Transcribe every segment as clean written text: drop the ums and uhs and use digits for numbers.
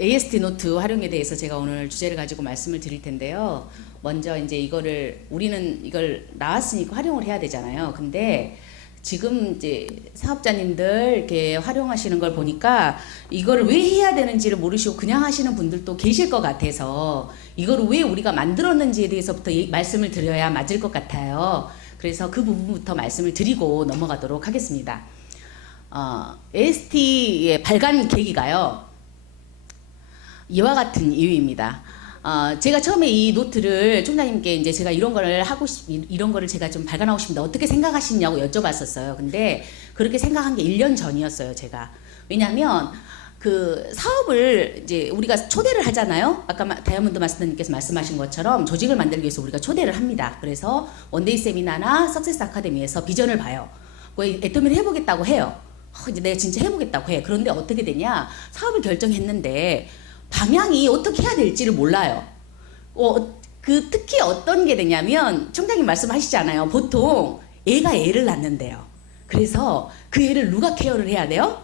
AST 노트 활용에 대해서 제가 오늘 주제를 가지고 말씀을 드릴 텐데요. 먼저 이제 우리는 이걸 나왔으니까 활용을 해야 되잖아요. 근데 지금 이제 사업자님들 이렇게 활용하시는 걸 보니까 이거를 왜 해야 되는지를 모르시고 그냥 하시는 분들도 계실 것 같아서 이거를 왜 우리가 만들었는지에 대해서부터 말씀을 드려야 맞을 것 같아요. 그래서 그 부분부터 말씀을 드리고 넘어가도록 하겠습니다. AST의 발간 계기가요. 이와 같은 이유입니다. 제가 처음에 이 노트를 총장님께 이제 제가 이런 거를 제가 좀 발간하고 싶은데 어떻게 생각하시냐고 여쭤봤었어요. 근데 그렇게 생각한 게 1년 전이었어요, 제가. 왜냐면 그 사업을 이제 우리가 초대를 하잖아요. 아까 다이아몬드 마스터님께서 말씀하신 것처럼 조직을 만들기 위해서 우리가 초대를 합니다. 그래서 원데이 세미나나 석세스 아카데미에서 비전을 봐요. 애터미를 해보겠다고 해요. 이제 내가 진짜 해보겠다고 해. 그런데 어떻게 되냐? 사업을 결정했는데 방향이 어떻게 해야 될지를 몰라요. 특히 어떤 게 되냐면 총장님 말씀하시잖아요. 보통 애가 애를 낳는데요. 그래서 그 애를 누가 케어를 해야 돼요?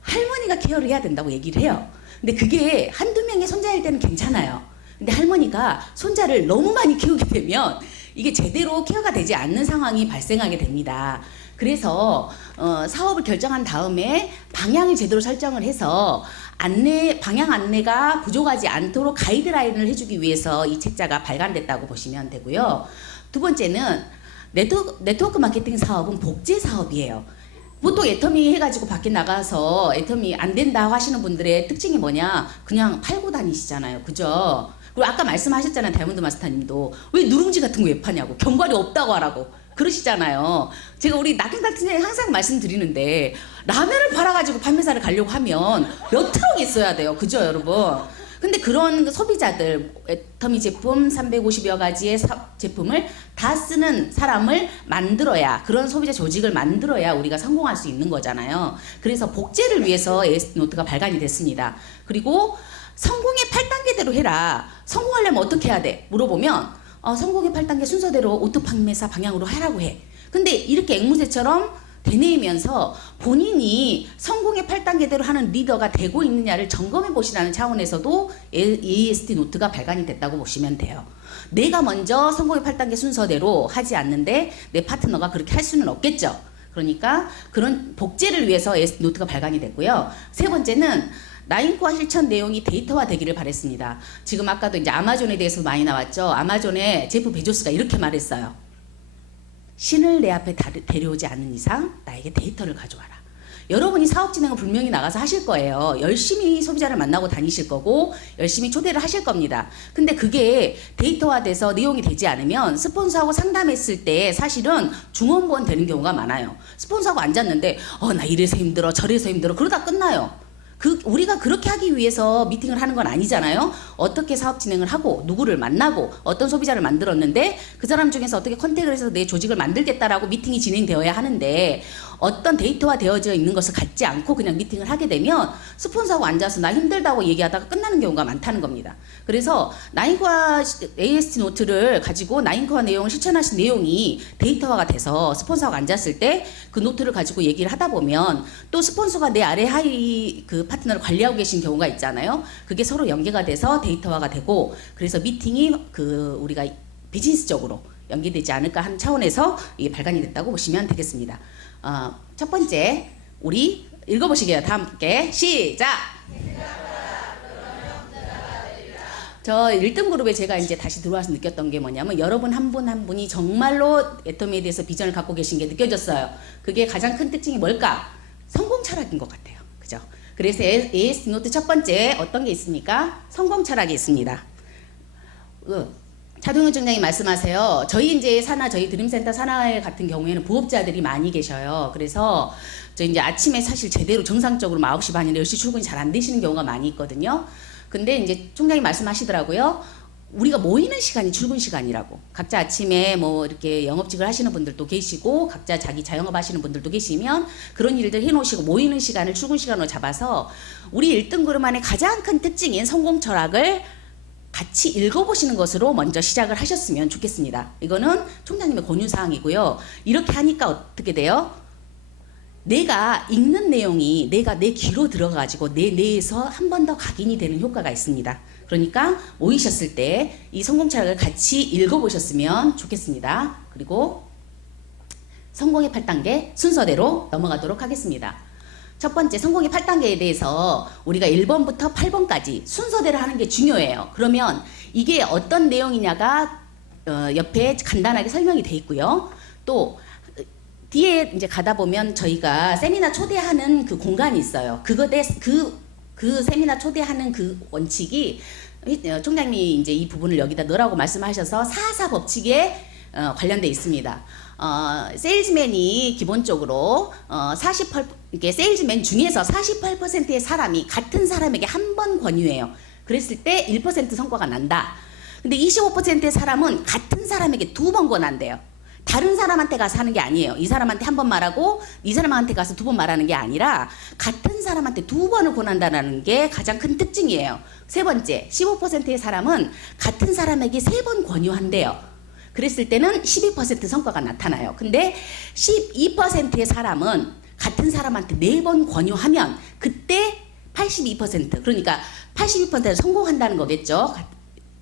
할머니가 케어를 해야 된다고 얘기를 해요. 근데 그게 한두 명의 손자일 때는 괜찮아요. 근데 할머니가 손자를 너무 많이 키우게 되면 이게 제대로 케어가 되지 않는 상황이 발생하게 됩니다. 그래서 사업을 결정한 다음에 방향을 제대로 설정을 해서 방향 안내가 부족하지 않도록 가이드라인을 해주기 위해서 이 책자가 발간됐다고 보시면 되고요. 두 번째는 네트워크 마케팅 사업은 복제 사업이에요. 보통 애터미 해가지고 밖에 나가서 애터미 안 된다 하시는 분들의 특징이 뭐냐? 그냥 팔고 다니시잖아요. 그죠? 그리고 아까 말씀하셨잖아요. 다이아몬드 마스터님도. 왜 누룽지 같은 거 왜 파냐고. 견과류 없다고 하라고. 그러시잖아요. 제가 우리 낙인단체에 항상 말씀드리는데 라면을 팔아가지고 판매사를 가려고 하면 몇 트럭 있어야 돼요. 그죠 여러분? 근데 그런 소비자들 애터미 제품 350여 가지의 제품을 다 쓰는 사람을 만들어야 그런 소비자 조직을 만들어야 우리가 성공할 수 있는 거잖아요. 그래서 복제를 위해서 AST 노트가 발간이 됐습니다. 그리고 성공의 8단계대로 해라. 성공하려면 어떻게 해야 돼? 물어보면 성공의 8단계 순서대로 오토 판매사 방향으로 하라고 해. 근데 이렇게 앵무새처럼 되뇌이면서 본인이 성공의 8단계대로 하는 리더가 되고 있느냐를 점검해 보시라는 차원에서도 AST 노트가 발간이 됐다고 보시면 돼요. 내가 먼저 성공의 8단계 순서대로 하지 않는데 내 파트너가 그렇게 할 수는 없겠죠. 그러니까 그런 복제를 위해서 AST 노트가 발간이 됐고요. 세 번째는 나인코어 실천 내용이 데이터화 되기를 바랬습니다. 지금 아까도 이제 아마존에 대해서 많이 나왔죠. 아마존의 제프 베조스가 이렇게 말했어요. 신을 내 앞에 데려오지 않는 이상 나에게 데이터를 가져와라. 여러분이 사업 진행을 분명히 나가서 하실 거예요. 열심히 소비자를 만나고 다니실 거고 열심히 초대를 하실 겁니다. 근데 그게 데이터화돼서 내용이 되지 않으면 스폰서하고 상담했을 때 사실은 중원부원 되는 경우가 많아요. 스폰서하고 앉았는데 나 이래서 힘들어 저래서 힘들어 그러다 끝나요. 우리가 그렇게 하기 위해서 미팅을 하는 건 아니잖아요. 어떻게 사업 진행을 하고 누구를 만나고 어떤 소비자를 만들었는데 그 사람 중에서 어떻게 컨택을 해서 내 조직을 만들겠다라고 미팅이 진행되어야 하는데 어떤 데이터화 되어져 있는 것을 갖지 않고 그냥 미팅을 하게 되면 스폰서하고 앉아서 나 힘들다고 얘기하다가 끝나는 경우가 많다는 겁니다. 그래서 나인코어 AST 노트를 가지고 나인코어 내용을 실천하신 내용이 데이터화가 돼서 스폰서하고 앉았을 때 그 노트를 가지고 얘기를 하다 보면 또 스폰서가 내 아래 하위 그 파트너를 관리하고 계신 경우가 있잖아요. 그게 서로 연계가 돼서 데이터화가 되고 그래서 미팅이 우리가 비즈니스적으로 연계되지 않을까 하는 차원에서 이게 발간이 됐다고 보시면 되겠습니다. 첫 번째 우리 읽어보시게요. 다 함께 시작! 저 1등 그룹에 제가 이제 다시 들어와서 느꼈던 게 뭐냐면 여러분 한 분 한 분이 정말로 애터미에 대해서 비전을 갖고 계신 게 느껴졌어요. 그게 가장 큰 특징이 뭘까? 성공 철학인 것 같아요. 그죠? 그래서 AST 노트 첫 번째 어떤 게 있습니까? 성공 철학이 있습니다. 차동현 총장님 말씀하세요. 저희 이제 저희 드림센터 산하에 같은 경우에는 부업자들이 많이 계셔요. 그래서 저 이제 아침에 사실 제대로 정상적으로 9시 반이나 10시 출근이 잘 안 되시는 경우가 많이 있거든요. 근데 이제 총장님 말씀하시더라고요. 우리가 모이는 시간이 출근 시간이라고. 각자 아침에 뭐 이렇게 영업직을 하시는 분들도 계시고 각자 자기 자영업 하시는 분들도 계시면 그런 일들 해놓으시고 모이는 시간을 출근 시간으로 잡아서 우리 1등 그룹 안에 가장 큰 특징인 성공 철학을 같이 읽어보시는 것으로 먼저 시작을 하셨으면 좋겠습니다. 이거는 총장님의 권유사항이고요. 이렇게 하니까 어떻게 돼요? 내가 읽는 내용이 내가 내 귀로 들어가지고 내 뇌에서 한 번 더 각인이 되는 효과가 있습니다. 그러니까 모이셨을 때 이 성공철학을 같이 읽어보셨으면 좋겠습니다. 그리고 성공의 8단계 순서대로 넘어가도록 하겠습니다. 첫 번째 성공의 8단계에 대해서 우리가 1번부터 8번까지 순서대로 하는 게 중요해요. 그러면 이게 어떤 내용이냐가 옆에 간단하게 설명이 돼 있고요. 또 뒤에 이제 가다 보면 저희가 세미나 초대하는 그 공간이 있어요. 그 세미나 초대하는 그 원칙이 총장님이 이제 이 부분을 여기다 넣으라고 말씀하셔서 4사 법칙에 관련돼 있습니다. 세일즈맨이 기본적으로 48, 세일즈맨 중에서 48%의 사람이 같은 사람에게 한 번 권유해요. 그랬을 때 1% 성과가 난다. 근데 25%의 사람은 같은 사람에게 2번 권한대요. 다른 사람한테 가서 하는 게 아니에요. 이 사람한테 한 번 말하고 이 사람한테 가서 2번 말하는 게 아니라 같은 사람한테 2번을 권한다는 게 가장 큰 특징이에요. 세 번째, 15%의 사람은 같은 사람에게 3번 권유한대요. 그랬을 때는 12% 성과가 나타나요. 근데 12%의 사람은 같은 사람한테 4번 권유하면 그때 82%, 그러니까 82%를 성공한다는 거겠죠.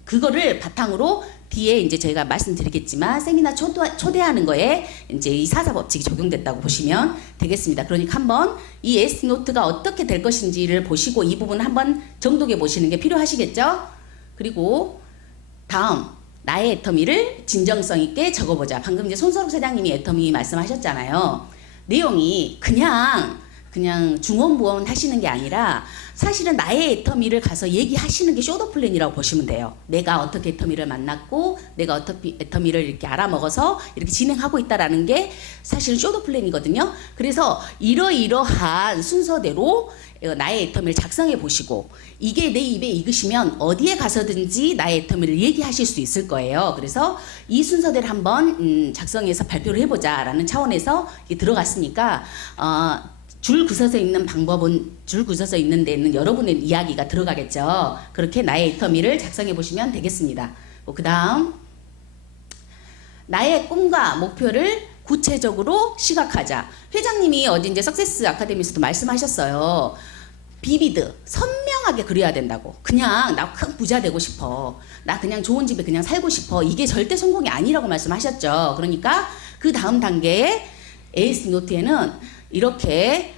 그거를 바탕으로 뒤에 이제 저희가 말씀드리겠지만 세미나 초대하는 거에 이제 이 4사 법칙이 적용됐다고 보시면 되겠습니다. 그러니까 한번 이 S노트가 어떻게 될 것인지를 보시고 이 부분 한번 정독해 보시는 게 필요하시겠죠? 그리고 다음 나의 애터미를 진정성 있게 적어보자. 방금 이제 손소록 사장님이 애터미 말씀하셨잖아요. 내용이 그냥 중원부원 하시는 게 아니라 사실은 나의 애터미를 가서 얘기하시는 게 쇼더 플랜이라고 보시면 돼요. 내가 어떻게 애터미를 만났고 내가 어떻게 애터미를 이렇게 알아먹어서 이렇게 진행하고 있다라는 게 사실은 쇼더 플랜이거든요. 그래서 이러이러한 순서대로 나의 애터미를 작성해 보시고 이게 내 입에 익으시면 어디에 가서든지 나의 애터미를 얘기하실 수 있을 거예요. 그래서 이 순서대로 한번 작성해서 발표를 해보자 라는 차원에서 이게 들어갔으니까 줄 긋어서 읽는 방법은 줄 긋어서 읽는 데는 여러분의 이야기가 들어가겠죠. 그렇게 나의 애터미를 작성해 보시면 되겠습니다. 그 다음 나의 꿈과 목표를 구체적으로 시각하자. 회장님이 어제 이제 석세스 아카데미에서도 말씀하셨어요. 비비드 선명하게 그려야 된다고. 그냥 나 큰 부자 되고 싶어. 나 그냥 좋은 집에 그냥 살고 싶어. 이게 절대 성공이 아니라고 말씀하셨죠. 그러니까 그 다음 단계에 에이스 노트에는 이렇게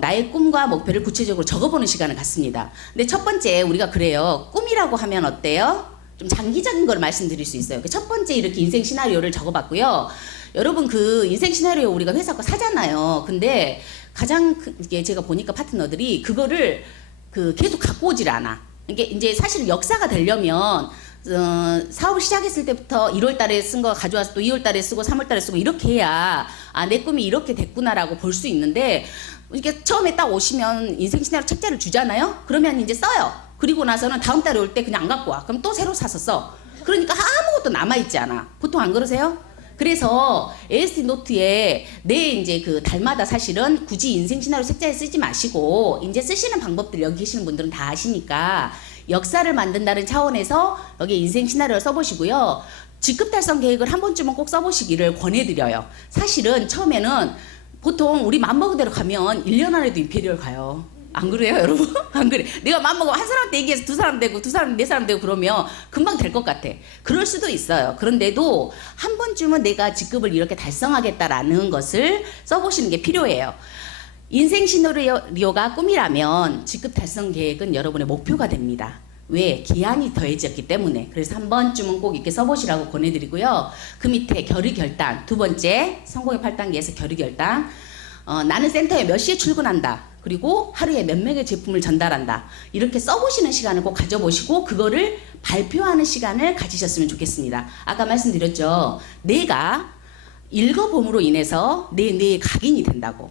나의 꿈과 목표를 구체적으로 적어보는 시간을 갖습니다. 근데 첫 번째 우리가 그래요. 꿈이라고 하면 어때요? 좀 장기적인 걸 말씀드릴 수 있어요. 첫 번째 이렇게 인생 시나리오를 적어봤고요. 여러분 그 인생 시나리오 우리가 회사 거 사잖아요. 근데 가장 이게 제가 보니까 파트너들이 그거를 계속 갖고 오질 않아. 이게 이제 사실 역사가 되려면 사업을 시작했을 때부터 1월 달에 쓴 거 가져와서 또 2월 달에 쓰고 3월 달에 쓰고 이렇게 해야 내 꿈이 이렇게 됐구나라고 볼 수 있는데 이렇게 처음에 딱 오시면 인생 시나리오 책자를 주잖아요. 그러면 이제 써요. 그리고 나서는 다음 달에 올 때 그냥 안 갖고 와. 그럼 또 새로 사서 써. 그러니까 아무것도 남아있지 않아. 보통 안 그러세요? 그래서 ASD 노트에 내 이제 그 달마다 사실은 굳이 인생 시나리오 책자에 쓰지 마시고 이제 쓰시는 방법들 여기 계시는 분들은 다 아시니까 역사를 만든다는 차원에서 여기 인생 시나리오를 써보시고요. 직급 달성 계획을 한 번쯤은 꼭 써보시기를 권해드려요. 사실은 처음에는 보통 우리 맘먹은 대로 가면 1년 안에도 임페리얼 가요. 안 그래요, 여러분? 안 그래. 내가 맘먹으면 한 사람한테 얘기해서 2사람 되고 2사람, 4사람 되고 그러면 금방 될 것 같아. 그럴 수도 있어요. 그런데도 한 번쯤은 내가 직급을 이렇게 달성하겠다라는 것을 써보시는 게 필요해요. 인생 시나리오가 꿈이라면 직급 달성 계획은 여러분의 목표가 됩니다. 왜? 기한이 더해졌기 때문에. 그래서 한 번쯤은 꼭 이렇게 써보시라고 권해드리고요. 그 밑에 결의결단. 두 번째, 성공의 8단계에서 결의결단. 나는 센터에 몇 시에 출근한다. 그리고 하루에 몇 명의 제품을 전달한다. 이렇게 써보시는 시간을 꼭 가져보시고 그거를 발표하는 시간을 가지셨으면 좋겠습니다. 아까 말씀드렸죠. 내가 읽어봄으로 인해서 내 뇌에 각인이 된다고.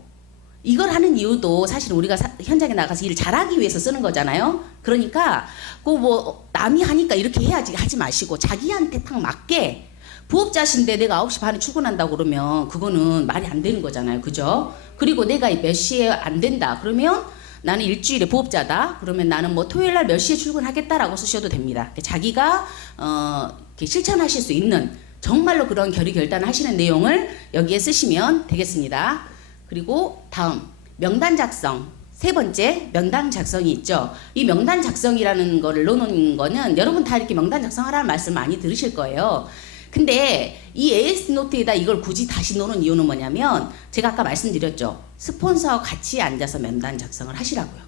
이걸 하는 이유도 사실 우리가 현장에 나가서 일을 잘하기 위해서 쓰는 거잖아요. 그러니까 뭐 남이 하니까 이렇게 해야지 하지 마시고 자기한테 딱 맞게 부업자신데 내가 9시 반에 출근한다고 그러면 그거는 말이 안 되는 거잖아요. 그죠? 그리고 내가 몇 시에 안 된다. 그러면 나는 일주일에 부업자다. 그러면 나는 뭐 토요일 날 몇 시에 출근하겠다라고 쓰셔도 됩니다. 자기가 이렇게 실천하실 수 있는 정말로 그런 결의결단을 하시는 내용을 여기에 쓰시면 되겠습니다. 그리고 다음 명단 작성. 세 번째 명단 작성이 있죠. 이 명단 작성이라는 거를 넣어놓은 거는 여러분 다 이렇게 명단 작성하라는 말씀 많이 들으실 거예요. 근데 이 AS 노트에다 이걸 굳이 다시 넣는 이유는 뭐냐면 제가 아까 말씀드렸죠. 스폰서와 같이 앉아서 명단 작성을 하시라고요.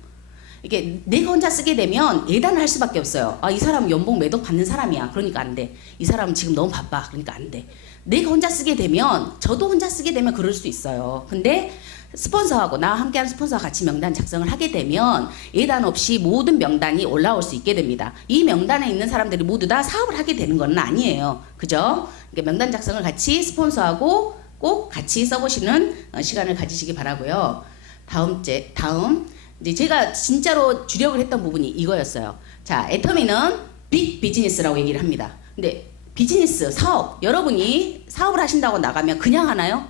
이게 내가 혼자 쓰게 되면 예단을 할 수밖에 없어요. 아, 이 사람은 연봉 매덕 받는 사람이야. 그러니까 안 돼. 이 사람은 지금 너무 바빠. 그러니까 안 돼. 내가 혼자 쓰게 되면 저도 혼자 쓰게 되면 그럴 수 있어요. 근데 스폰서하고 나와 함께하는 스폰서와 같이 명단 작성을 하게 되면 예단 없이 모든 명단이 올라올 수 있게 됩니다. 이 명단에 있는 사람들이 모두 다 사업을 하게 되는 건 아니에요. 그죠? 그러니까 명단 작성을 같이 스폰서하고 꼭 같이 써보시는 시간을 가지시기 바라고요. 다음 이제 제가 진짜로 주력을 했던 부분이 이거였어요. 자, 애터미는 빅 비즈니스라고 얘기를 합니다. 근데 비즈니스, 사업, 여러분이 사업을 하신다고 나가면 그냥 하나요?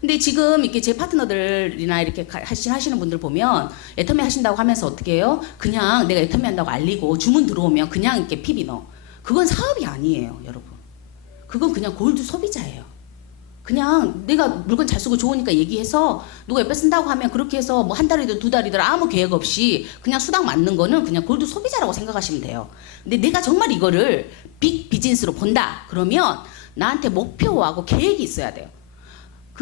근데 지금 이렇게 제 파트너들이나 이렇게 하시는 분들 보면 애터미 하신다고 하면서 어떻게 해요? 그냥 내가 애터미 한다고 알리고 주문 들어오면 그냥 이렇게 PB 넣어. 그건 사업이 아니에요, 여러분. 그건 그냥 골드 소비자예요. 그냥 내가 물건 잘 쓰고 좋으니까 얘기해서 누가 옆에 쓴다고 하면 그렇게 해서 뭐 한 달이든 두 달이든 아무 계획 없이 그냥 수당 맞는 거는 그냥 골드 소비자라고 생각하시면 돼요. 근데 내가 정말 이거를 빅 비즈니스로 본다 그러면 나한테 목표하고 계획이 있어야 돼요.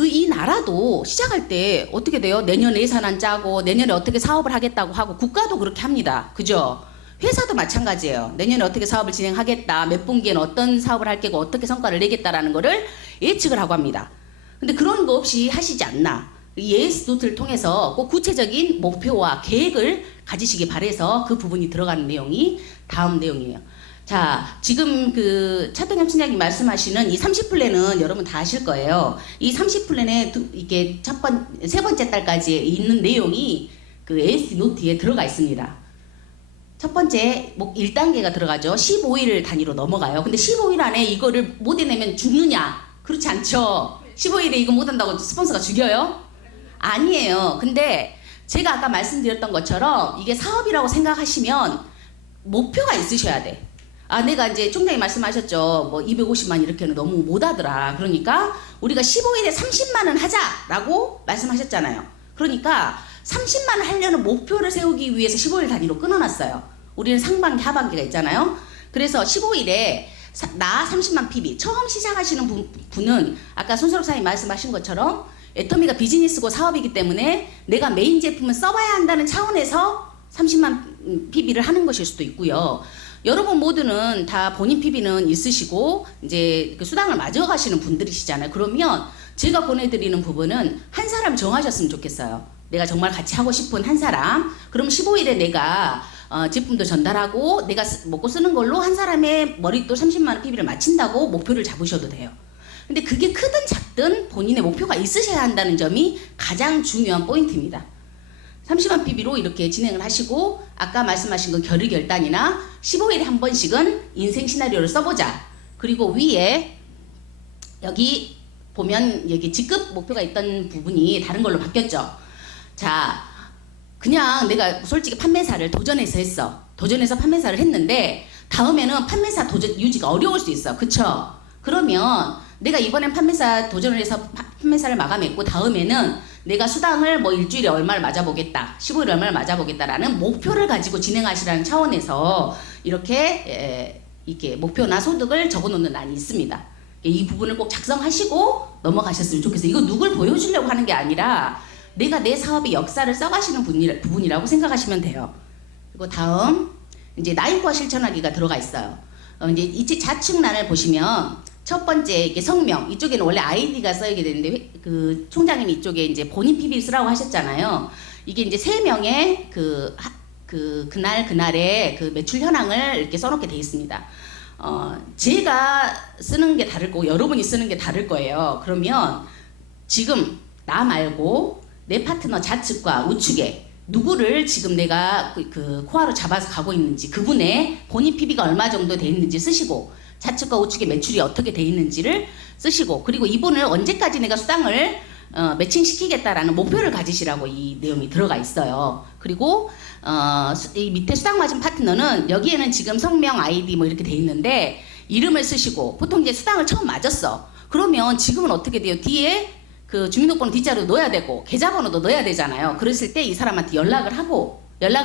이 나라도 시작할 때 어떻게 돼요? 내년에 예산안 짜고 내년에 어떻게 사업을 하겠다고 하고 국가도 그렇게 합니다. 그죠? 회사도 마찬가지예요. 내년에 어떻게 사업을 진행하겠다, 몇 분기에는 어떤 사업을 할 거고 어떻게 성과를 내겠다라는 거를 예측을 하고 합니다. 근데 그런 거 없이 하시지 않나. 이 AS 노트를 통해서 꼭 구체적인 목표와 계획을 가지시기 바래서 그 부분이 들어가는 내용이 다음 내용이에요. 자, 지금 그 차동엽 팀장님 말씀하시는 이 30플랜은 여러분 다 아실 거예요. 이 30플랜에 이게 세 번째 달까지 있는 내용이 그 AS 노트에 들어가 있습니다. 첫 번째 1단계가 들어가죠. 15일 단위로 넘어가요. 근데 15일 안에 이거를 못 해내면 죽느냐? 그렇지 않죠. 15일에 이거 못 한다고 스폰서가 죽여요? 아니에요. 근데 제가 아까 말씀드렸던 것처럼 이게 사업이라고 생각하시면 목표가 있으셔야 돼. 아, 내가 이제 총장님 말씀하셨죠. 뭐 250만 이렇게는 너무 못하더라. 그러니까 우리가 15일에 30만 원 하자라고 말씀하셨잖아요. 그러니까 30만 원 하려는 목표를 세우기 위해서 15일 단위로 끊어놨어요. 우리는 상반기, 하반기가 있잖아요. 그래서 15일에 나 30만 PB 처음 시작하시는 분은 아까 손석희 사장님 말씀하신 것처럼 애터미가 비즈니스고 사업이기 때문에 내가 메인 제품을 써봐야 한다는 차원에서 30만 PB를 하는 것일 수도 있고요. 여러분 모두는 다 본인 PB는 있으시고 이제 그 수당을 맞아가시는 분들이시잖아요. 그러면 제가 보내드리는 부분은 한 사람 정하셨으면 좋겠어요. 내가 정말 같이 하고 싶은 한 사람. 그럼 15일에 내가 제품도 전달하고 내가 먹고 쓰는 걸로 한 사람의 머릿돌 30만 원 PB를 맞춘다고 목표를 잡으셔도 돼요. 근데 그게 크든 작든 본인의 목표가 있으셔야 한다는 점이 가장 중요한 포인트입니다. 30만 PB로 이렇게 진행을 하시고 아까 말씀하신 건 결의결단이나 15일에 한 번씩은 인생 시나리오를 써보자. 그리고 위에 여기 보면 여기 직급 목표가 있던 부분이 다른 걸로 바뀌었죠. 자, 그냥 내가 솔직히 판매사를 도전해서 했어. 도전해서 판매사를 했는데 다음에는 판매사 도전 유지가 어려울 수 있어. 그쵸? 그러면 내가 이번엔 판매사 도전을 해서 판매사를 마감했고 다음에는 내가 수당을 뭐 일주일에 얼마를 맞아보겠다, 15일에 얼마를 맞아보겠다라는 목표를 가지고 진행하시라는 차원에서 이렇게 목표나 소득을 적어놓는 란이 있습니다. 이 부분을 꼭 작성하시고 넘어가셨으면 좋겠어요. 이거 누굴 보여주려고 하는 게 아니라 내가 내 사업의 역사를 써가시는 부분이라고 생각하시면 돼요. 그리고 다음 이제 나인코어 실천하기가 들어가 있어요. 이제 이 좌측란을 보시면 첫 번째 이게 성명 이쪽에는 원래 아이디가 써야게 되는데 그 총장님이 이쪽에 이제 본인 PB 쓰라고 하셨잖아요. 이게 이제 3명의 그날의 그 매출 현황을 이렇게 써놓게 돼 있습니다. 제가 쓰는 게 다를 거고 여러분이 쓰는 게 다를 거예요. 그러면 지금 나 말고 내 파트너 좌측과 우측에 누구를 지금 내가 그 코어로 잡아서 가고 있는지 그분의 본인 PB가 얼마 정도 돼 있는지 쓰시고 좌측과 우측의 매출이 어떻게 돼 있는지를 쓰시고 그리고 이분을 언제까지 내가 수당을 매칭시키겠다라는 목표를 가지시라고 이 내용이 들어가 있어요. 그리고 이 밑에 수당 맞은 파트너는 여기에는 지금 성명 아이디 뭐 이렇게 돼 있는데 이름을 쓰시고 보통 이제 수당을 처음 맞았어. 그러면 지금은 어떻게 돼요? 뒤에 그 주민등록번호 뒷자리도 넣어야 되고 계좌번호도 넣어야 되잖아요. 그랬을 때 이 사람한테 연락을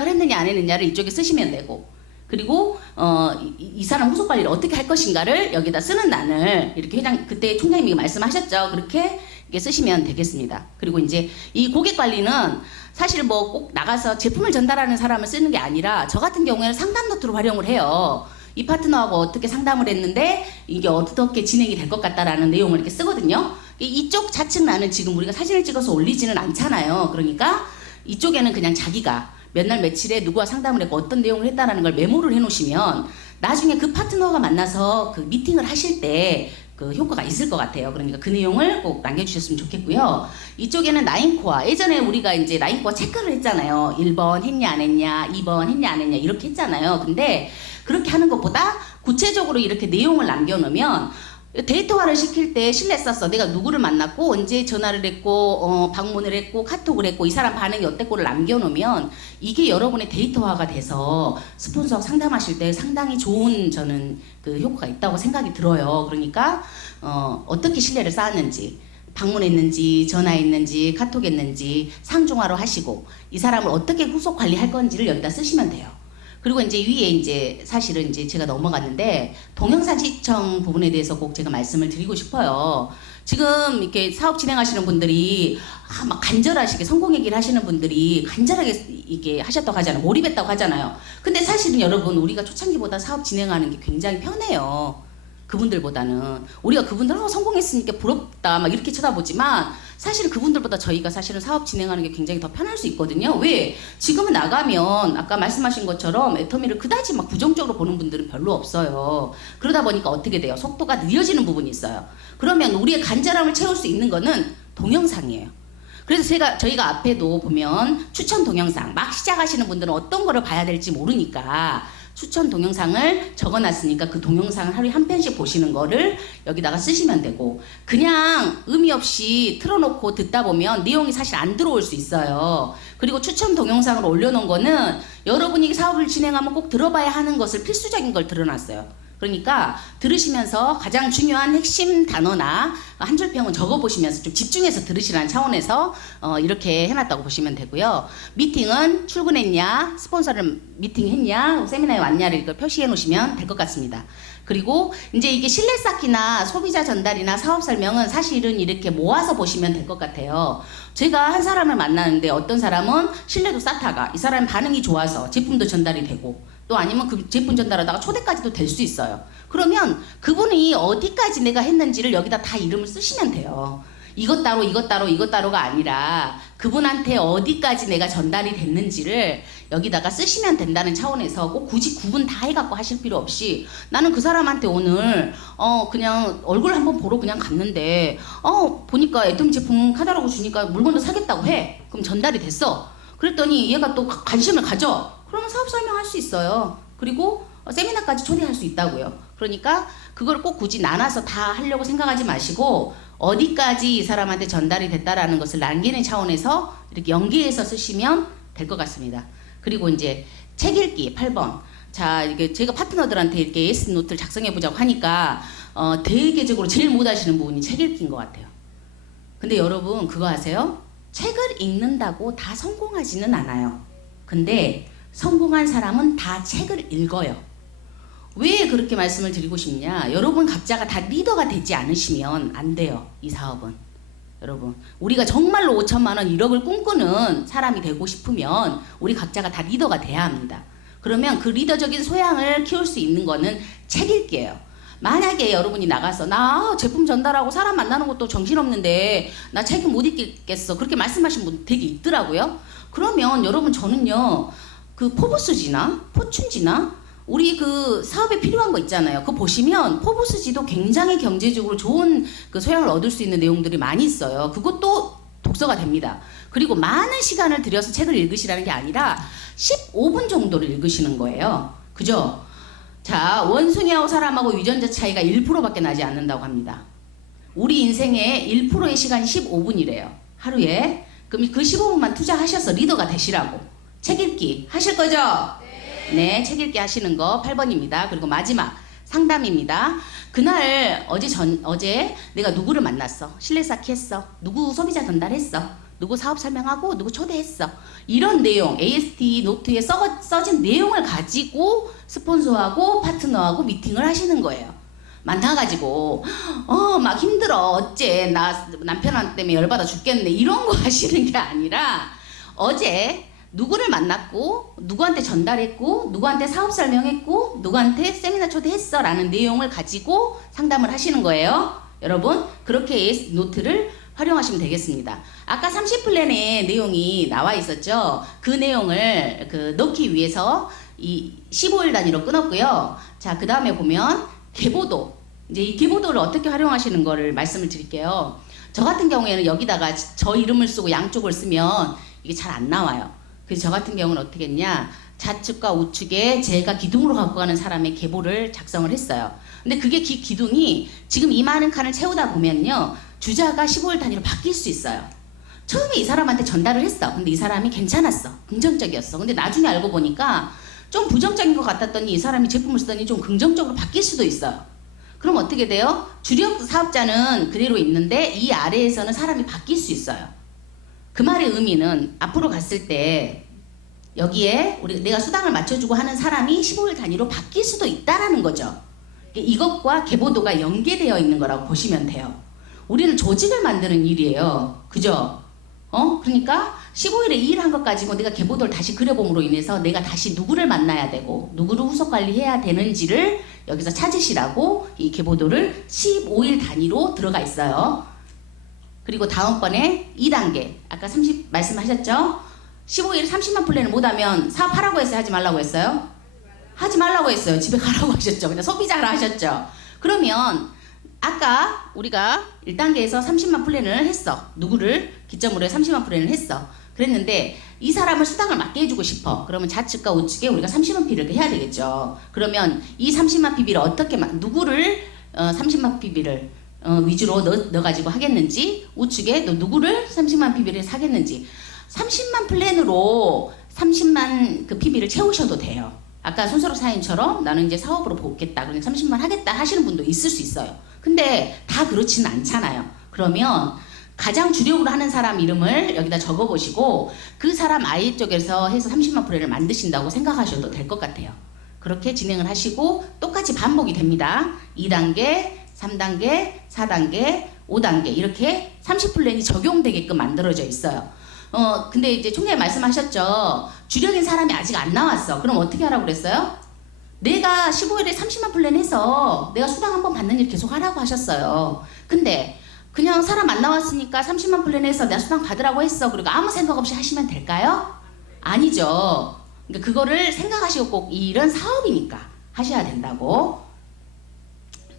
했느냐 안 했느냐를 이쪽에 쓰시면 되고, 그리고 이 사람 후속 관리를 어떻게 할 것인가를 여기다 쓰는 난을 이렇게 그때 총장님이 말씀하셨죠. 그렇게 이렇게 쓰시면 되겠습니다. 그리고 이제 이 고객 관리는 사실 뭐 꼭 나가서 제품을 전달하는 사람을 쓰는 게 아니라 저 같은 경우에는 상담 노트로 활용을 해요. 이 파트너하고 어떻게 상담을 했는데 이게 어떻게 진행이 될 것 같다라는 내용을 이렇게 쓰거든요. 이쪽 좌측 난은 지금 우리가 사진을 찍어서 올리지는 않잖아요. 그러니까 이쪽에는 그냥 자기가 몇 날 며칠에 누구와 상담을 했고 어떤 내용을 했다라는 걸 메모를 해 놓으시면 나중에 그 파트너가 만나서 그 미팅을 하실 때 그 효과가 있을 것 같아요. 그러니까 그 내용을 꼭 남겨주셨으면 좋겠고요. 이쪽에는 라인코어. 예전에 우리가 이제 라인코어 체크를 했잖아요. 1번 했냐 안 했냐, 2번 했냐 안 했냐 이렇게 했잖아요. 근데 그렇게 하는 것보다 구체적으로 이렇게 내용을 남겨놓으면 데이터화를 시킬 때 신뢰 썼어. 내가 누구를 만났고 언제 전화를 했고 방문을 했고 카톡을 했고 이 사람 반응이 어땠고를 남겨놓으면 이게 여러분의 데이터화가 돼서 스폰서 상담하실 때 상당히 좋은 저는 그 효과가 있다고 생각이 들어요. 그러니까 어떻게 신뢰를 쌓았는지, 방문했는지, 전화했는지, 카톡했는지 상중하로 하시고 이 사람을 어떻게 후속 관리할 건지를 여기다 쓰시면 돼요. 그리고 이제 위에 이제 사실은 이제 제가 넘어갔는데 동영상 시청 부분에 대해서 꼭 제가 말씀을 드리고 싶어요. 지금 이렇게 사업 진행하시는 분들이 막 간절하시게 성공 얘기를 하시는 분들이 간절하게 이게 하셨다고 하잖아요. 몰입했다고 하잖아요. 근데 사실은 여러분 우리가 초창기보다 사업 진행하는 게 굉장히 편해요. 그분들보다는 우리가 그분들 성공했으니까 부럽다 막 이렇게 쳐다보지만 사실 그분들보다 저희가 사실은 사업 진행하는 게 굉장히 더 편할 수 있거든요. 왜? 지금은 나가면 아까 말씀하신 것처럼 애터미를 그다지 막 부정적으로 보는 분들은 별로 없어요. 그러다 보니까 어떻게 돼요? 속도가 느려지는 부분이 있어요. 그러면 우리의 간절함을 채울 수 있는 거는 동영상이에요. 그래서 저희가 앞에도 보면 추천 동영상 막 시작하시는 분들은 어떤 거를 봐야 될지 모르니까 추천 동영상을 적어놨으니까 그 동영상을 하루에 한 편씩 보시는 거를 여기다가 쓰시면 되고, 그냥 의미 없이 틀어놓고 듣다 보면 내용이 사실 안 들어올 수 있어요. 그리고 추천 동영상을 올려놓은 거는 여러분이 사업을 진행하면 꼭 들어봐야 하는 것을 필수적인 걸 들어놨어요. 그러니까 들으시면서 가장 중요한 핵심 단어나 한 줄 평은 적어보시면서 좀 집중해서 들으시라는 차원에서 이렇게 해놨다고 보시면 되고요. 미팅은 출근했냐, 스폰서를 미팅했냐, 세미나에 왔냐를 이걸 표시해 놓으시면 될 것 같습니다. 그리고 이제 이게 신뢰 쌓기나 소비자 전달이나 사업 설명은 사실은 이렇게 모아서 보시면 될 것 같아요. 제가 한 사람을 만나는데 어떤 사람은 신뢰도 쌓다가 이 사람 반응이 좋아서 제품도 전달이 되고 또 아니면 그 제품 전달하다가 초대까지도 될 수 있어요. 그러면 그분이 어디까지 내가 했는지를 여기다 다 이름을 쓰시면 돼요. 이것 따로 이것 따로 이것 따로가 아니라 그분한테 어디까지 내가 전달이 됐는지를 여기다가 쓰시면 된다는 차원에서 꼭 굳이 구분 다 해갖고 하실 필요 없이 나는 그 사람한테 오늘 그냥 얼굴 한번 보러 그냥 갔는데 보니까 애터미 제품 카달로그 주니까 물건도 사겠다고 해. 그럼 전달이 됐어. 그랬더니 얘가 또 관심을 가져. 그러면 사업 설명할 수 있어요. 그리고 세미나까지 초대할 수 있다고요. 그러니까 그걸 꼭 굳이 나눠서 다 하려고 생각하지 마시고 어디까지 이 사람한테 전달이 됐다라는 것을 남기는 차원에서 이렇게 연계해서 쓰시면 될 것 같습니다. 그리고 이제 책 읽기 8번. 자, 이게 제가 파트너들한테 이렇게 AS 노트를 작성해 보자고 하니까 대개적으로 제일 못 하시는 부분이 책 읽기인 것 같아요. 근데 여러분 그거 아세요? 책을 읽는다고 다 성공하지는 않아요. 근데 성공한 사람은 다 책을 읽어요. 왜 그렇게 말씀을 드리고 싶냐? 여러분 각자가 다 리더가 되지 않으시면 안 돼요. 이 사업은. 여러분 우리가 정말로 5천만 원 1억을 꿈꾸는 사람이 되고 싶으면 우리 각자가 다 리더가 돼야 합니다. 그러면 그 리더적인 소양을 키울 수 있는 거는 책 읽기예요. 만약에 여러분이 나가서 나 제품 전달하고 사람 만나는 것도 정신없는데 나 책은 못 읽겠어 그렇게 말씀하신 분 되게 있더라고요. 그러면 여러분 저는요 그 포브스지나 포춘지나 우리 그 사업에 필요한 거 있잖아요. 그거 보시면 포브스지도 굉장히 경제적으로 좋은 그 소양을 얻을 수 있는 내용들이 많이 있어요. 그것도 독서가 됩니다. 그리고 많은 시간을 들여서 책을 읽으시라는 게 아니라 15분 정도를 읽으시는 거예요. 그죠? 자, 원숭이하고 사람하고 유전자 차이가 1%밖에 나지 않는다고 합니다. 우리 인생의 1%의 시간이 15분이래요. 하루에. 그럼 그 15분만 투자하셔서 리더가 되시라고. 책 읽기 하실 거죠? 네, 책 읽기 하시는 거 8번입니다. 그리고 마지막 상담입니다. 그날 어제 내가 누구를 만났어. 신뢰 쌓기 했어. 누구 소비자 전달했어. 누구 사업 설명하고 누구 초대했어. 이런 내용 AST 노트에 써진 내용을 가지고 스폰서하고 파트너하고 미팅을 하시는 거예요. 만나가지고 막 힘들어 어째 나 남편 때문에 열받아 죽겠네 이런 거 하시는 게 아니라 어제 누구를 만났고 누구한테 전달했고 누구한테 사업 설명했고 누구한테 세미나 초대했어 라는 내용을 가지고 상담을 하시는 거예요. 여러분 그렇게 AS 노트를 활용하시면 되겠습니다. 아까 30플랜의 내용이 나와 있었죠. 그 내용을 넣기 위해서 이 15일 단위로 끊었고요. 자, 그 다음에 보면 계보도. 이제 이 계보도를 어떻게 활용하시는 거를 말씀을 드릴게요. 저 같은 경우에는 여기다가 저 이름을 쓰고 양쪽을 쓰면 이게 잘 안 나와요. 그래서 저 같은 경우는 어떻게 했냐. 좌측과 우측에 제가 기둥으로 갖고 가는 사람의 계보를 작성을 했어요. 근데 그게 기둥이 지금 이 많은 칸을 채우다 보면요. 주자가 15일 단위로 바뀔 수 있어요. 처음에 이 사람한테 전달을 했어. 근데 이 사람이 괜찮았어. 긍정적이었어. 근데 나중에 알고 보니까 좀 부정적인 것 같았더니 이 사람이 제품을 쓰더니 좀 긍정적으로 바뀔 수도 있어요. 그럼 어떻게 돼요? 주력 사업자는 그대로 있는데 이 아래에서는 사람이 바뀔 수 있어요. 그 말의 의미는 앞으로 갔을 때 여기에 내가 수당을 맞춰주고 하는 사람이 15일 단위로 바뀔 수도 있다라는 거죠. 이것과 계보도가 연계되어 있는 거라고 보시면 돼요. 우리는 조직을 만드는 일이에요. 그죠? 그러니까 15일에 이 일 한 것 가지고 내가 계보도를 다시 그려봄으로 인해서 내가 다시 누구를 만나야 되고 누구를 후속 관리해야 되는지를 여기서 찾으시라고 이 계보도를 15일 단위로 들어가 있어요. 그리고 다음번에 2단계 아까 30 말씀하셨죠? 15일 30만 플랜을 못하면 사업하라고 했어요? 하지 말라고 했어요? 하지 말라고 했어요. 집에 가라고 하셨죠. 그냥 소비자라 하셨죠. 그러면 아까 우리가 1단계에서 30만 플랜을 했어. 누구를 기점으로 해 30만 플랜을 했어. 그랬는데 이 사람을 수당을 맞게 해주고 싶어. 그러면 좌측과 우측에 우리가 30만 PB를 해야 되겠죠. 그러면 이 30만 PB를 어떻게 누구를 30만 PB를 위주로 넣어가지고 하겠는지 우측에 또 누구를 30만 PB를 사겠는지 30만 플랜으로 30만 그 PB를 채우셔도 돼요. 아까 손소록 사연처럼 나는 이제 사업으로 보겠다. 그러니까 30만 하겠다 하시는 분도 있을 수 있어요. 근데 다 그렇지는 않잖아요. 그러면 가장 주력으로 하는 사람 이름을 여기다 적어보시고 그 사람 아이 쪽에서 해서 30만 플랜을 만드신다고 생각하셔도 될 것 같아요. 그렇게 진행을 하시고 똑같이 반복이 됩니다. 2단계, 3단계, 4단계, 5단계 이렇게 30플랜이 적용되게끔 만들어져 있어요. 근데 이제 총장님 말씀하셨죠. 주력인 사람이 아직 안 나왔어. 그럼 어떻게 하라고 그랬어요? 내가 15일에 30만 플랜 해서 내가 수당 한번 받는 일 계속 하라고 하셨어요. 근데 그냥 사람 안 나왔으니까 30만 플랜 해서 내가 수당 받으라고 했어. 그리고 아무 생각 없이 하시면 될까요? 아니죠. 그러니까 그거를 생각하시고 꼭 이런 사업이니까 하셔야 된다고.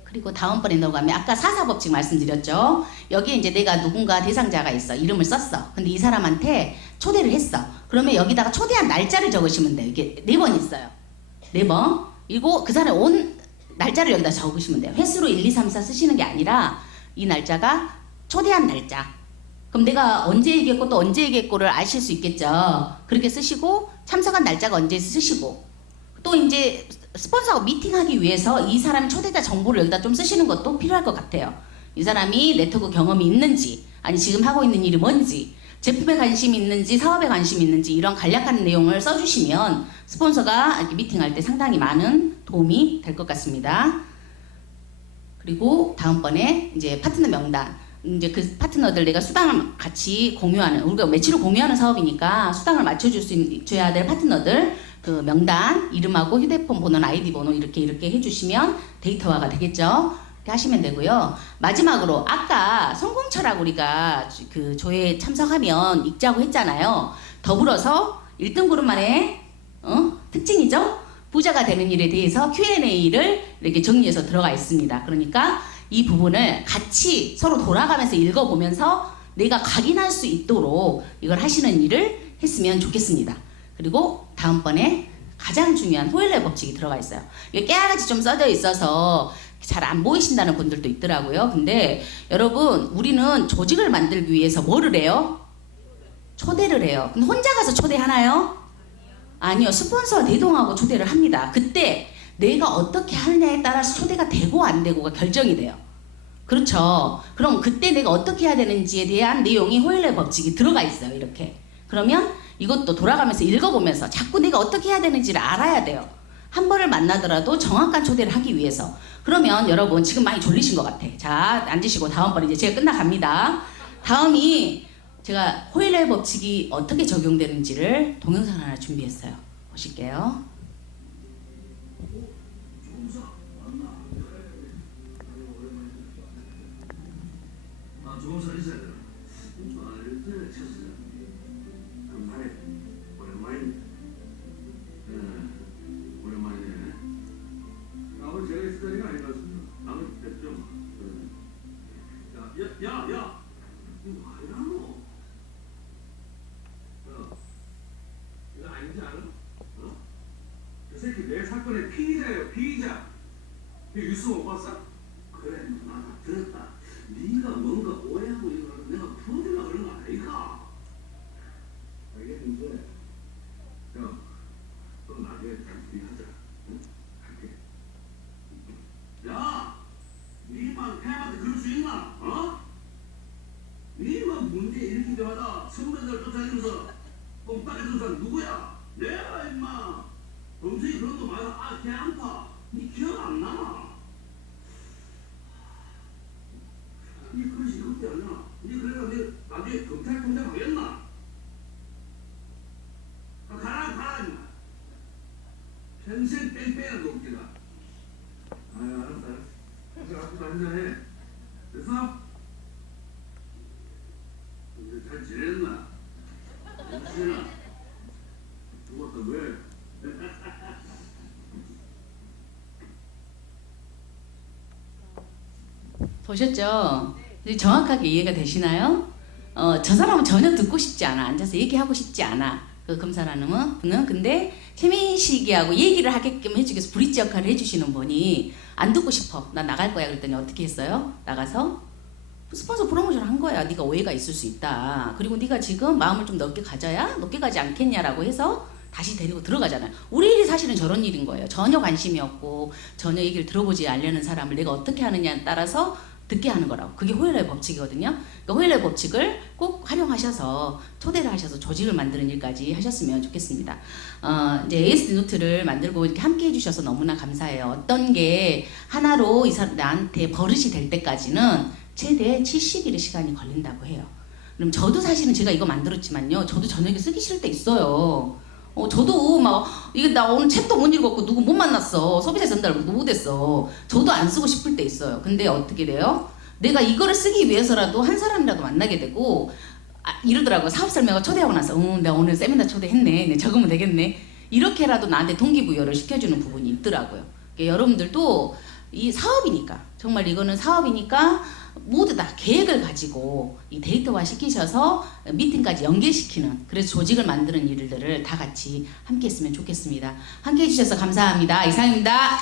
그리고 다음번에 넘어가면 아까 사사법칙 말씀드렸죠. 여기에 이제 내가 누군가 대상자가 있어. 이름을 썼어. 근데 이 사람한테 초대를 했어. 그러면 여기다가 초대한 날짜를 적으시면 돼요. 이게 4번 있어요. 4번. 그리고 그 사람이 온 날짜를 여기다 적으시면 돼요. 횟수로 1, 2, 3, 4 쓰시는 게 아니라 이 날짜가 초대한 날짜. 그럼 내가 언제 얘기했고 또 언제 얘기했고를 아실 수 있겠죠. 그렇게 쓰시고 참석한 날짜가 언제 쓰시고 또 이제 스폰서하고 미팅하기 위해서 이 사람의 초대자 정보를 여기다 좀 쓰시는 것도 필요할 것 같아요. 이 사람이 네트워크 경험이 있는지 아니 지금 하고 있는 일이 뭔지 제품에 관심이 있는지 사업에 관심이 있는지 이런 간략한 내용을 써주시면 스폰서가 이렇게 미팅할 때 상당히 많은 도움이 될 것 같습니다. 그리고 다음번에 이제 파트너 명단 이제 그 파트너들 내가 수당을 같이 공유하는 우리가 매출을 공유하는 사업이니까 수당을 맞춰줄 수 줘야 될 파트너들 그 명단 이름하고 휴대폰 번호 아이디 번호 이렇게 해주시면 데이터화가 되겠죠. 이렇게 하시면 되고요. 마지막으로 아까 성공철학 우리가 그 조회에 참석하면 읽자고 했잖아요. 더불어서 1등 그룹만의 특징이죠. 부자가 되는 일에 대해서 Q&A를 이렇게 정리해서 들어가 있습니다. 그러니까 이 부분을 같이 서로 돌아가면서 읽어보면서 내가 각인할 수 있도록 이걸 하시는 일을 했으면 좋겠습니다. 그리고 다음번에 가장 중요한 호일러 법칙이 들어가 있어요. 이게 깨알같이 좀 써져 있어서 잘 안 보이신다는 분들도 있더라고요. 근데 여러분 우리는 조직을 만들기 위해서 뭐를 해요? 초대를 해요. 근데 혼자 가서 초대하나요? 아니요. 스폰서와 대동하고 초대를 합니다. 그때 내가 어떻게 하느냐에 따라서 초대가 되고 안 되고가 결정이 돼요. 그렇죠. 그럼 그때 내가 어떻게 해야 되는지에 대한 내용이 호일러의 법칙이 들어가 있어요. 이렇게. 그러면 이것도 돌아가면서 읽어보면서 자꾸 내가 어떻게 해야 되는지를 알아야 돼요. 한 번을 만나더라도 정확한 초대를 하기 위해서. 그러면 여러분 지금 많이 졸리신 것 같아. 자, 앉으시고 다음번에 이제 제가 끝나갑니다. 다음이 제가 호일러의 법칙이 어떻게 적용되는지를 동영상 하나 준비했어요. 보실게요. 조금서 있어야 되나? 알뜰 쳤어요. 금사에 오랜만이네. 오랜만이네. 아버지 제가 있을 때가 아닌 것 같습니다. 아버지 됐죠? 야! 이거 아니라노? 이거 아니지 않아? 그 새끼 내 사건의 피의자예요, 피의자. 이 뉴스 못 봤어? 그래, 나다 들었다. 네가 뭔가 오해하고 이거를 내가 풀어주려고 그런 거 아니까? 알겠는데, 야, 너 나중에 단둘이 하자. 응? 할게. 야! 니만 폐한테 그럴 수 있나? 어? 니만 문제 일으킬 때마다 선배들 쫓아다니면서 뽕따게 든 사람 누구야? 내가 임마! 범수이 그런 거 말아, 걔 안파. 니 기억 안 나나? 니 그릇이 그때 아니야. 니 그래가 니 나중에 검찰총장 하겠나? 가라 임마. 평생 뺑뺑이라도 웃기다. 알았어. 앞으로 한잔해. 됐어? 근데 잘 지냈나? 무슨아? 죽었다 왜? 보셨죠? 정확하게 이해가 되시나요? 저 사람은 전혀 듣고 싶지 않아. 앉아서 얘기하고 싶지 않아. 그 검사라는 분은. 근데 최민식이하고 얘기를 하게끔 해주기 위해서 브릿지 역할을 해주시는 분이 안 듣고 싶어. 나 나갈 거야. 그랬더니 어떻게 했어요? 나가서 스폰서 프로모션 한 거야. 네가 오해가 있을 수 있다. 그리고 네가 지금 마음을 좀 넓게 가져야 높게 가지 않겠냐라고 해서 다시 데리고 들어가잖아요. 우리 일이 사실은 저런 일인 거예요. 전혀 관심이 없고 전혀 얘기를 들어보지 않려는 사람을 내가 어떻게 하느냐에 따라서 듣게 하는 거라고. 그게 호일러의 법칙이거든요. 그러니까 호일러의 법칙을 꼭 활용하셔서 초대를 하셔서 조직을 만드는 일까지 하셨으면 좋겠습니다. 이제 ASD 노트를 만들고 이렇게 함께 해주셔서 너무나 감사해요. 어떤 게 하나로 이 사람 나한테 버릇이 될 때까지는 최대 70일의 시간이 걸린다고 해요. 그럼 저도 사실은 제가 이거 만들었지만요. 저도 저녁에 쓰기 싫을 때 있어요. 저도 막 이게 나 오늘 책도 못 읽었고 누구 못 만났어. 소비자 전달을 못했어. 저도 안 쓰고 싶을 때 있어요. 근데 어떻게 돼요? 내가 이거를 쓰기 위해서라도 한 사람이라도 만나게 되고 이러더라고요. 사업 설명을 초대하고 나서 내가 오늘 세미나 초대했네. 네, 적으면 되겠네. 이렇게라도 나한테 동기부여를 시켜주는 부분이 있더라고요. 그러니까 여러분들도 이 사업이니까 정말 이거는 사업이니까 모두 다 계획을 가지고 이 데이터화 시키셔서 미팅까지 연계시키는 그래서 조직을 만드는 일들을 다 같이 함께 했으면 좋겠습니다. 함께 해주셔서 감사합니다. 이상입니다.